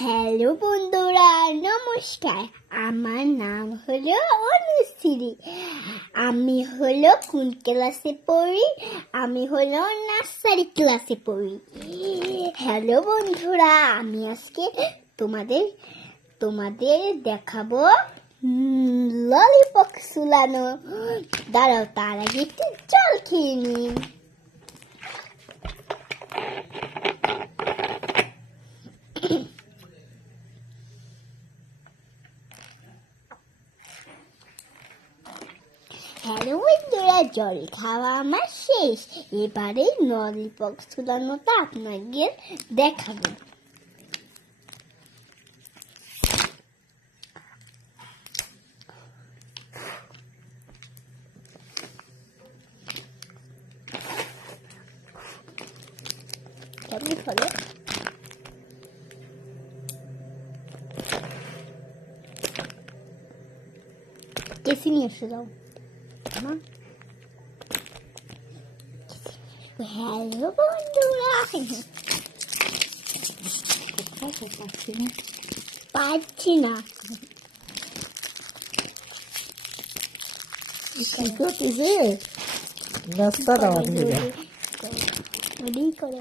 Hello বন্ধুরা, নমস্কার। আমার নাম হলো অনুশ্রী। আমি হলো কোন ক্লাসে পড়ি? আমি হলো নার্সারি ক্লাসে পড়ি। হ্যালো বন্ধুরা, আমি আজকে তোমাদের দেখাবো ললিপপ সুলানো। দাঁড়াও, তার আগে একটু জল খেয়ে নিই। হ্যালো বন্ধুরা, জল খাওয়া আমার শেষ। এবারে ললিপপ সুলানোটা আপনাদের দেখাবো। কেমন হলো? কেসি নিয়ে এসে যাও। হ্যালো বন্ধুরা, পাচ্ছি না। নাস্তা দাও ওই করো।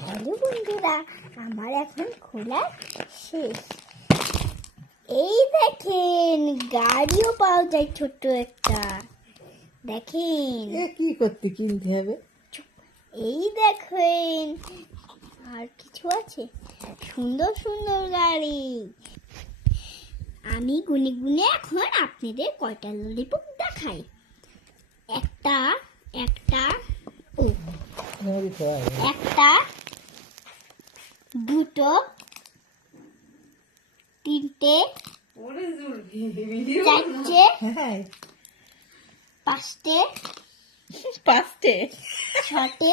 হ্যালো বন্ধুরা, আমার এখন খোলা শেষ। এই দেখেন, গাড়িও পাওয়া যায় ছোট্ট একটা। দেখেন, কি করতে কিনতে হবে? এই দেখেন, আর কিছু আছে? সুন্দর সুন্দর গাড়ি। আমি গুনে গুনে এখন আপনাদের কয়টা ললিপপ দেখাই। একটা দুটো, তিনটে, চারটে, পাঁচটে, ছটে, সাতটে,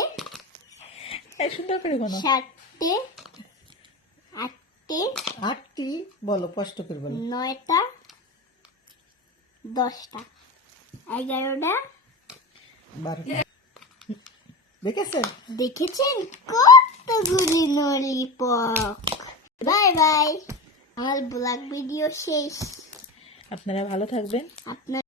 আটটি বলো, কষ্ট করে বলো। 9টা, 10টা, 11টা, 12টা। দেখেছেন কতগুলি ললিপপ। বাই বাই, আমার ব্লগ ভিডিও শেষ। আপনারা ভালো থাকবেন। আপনার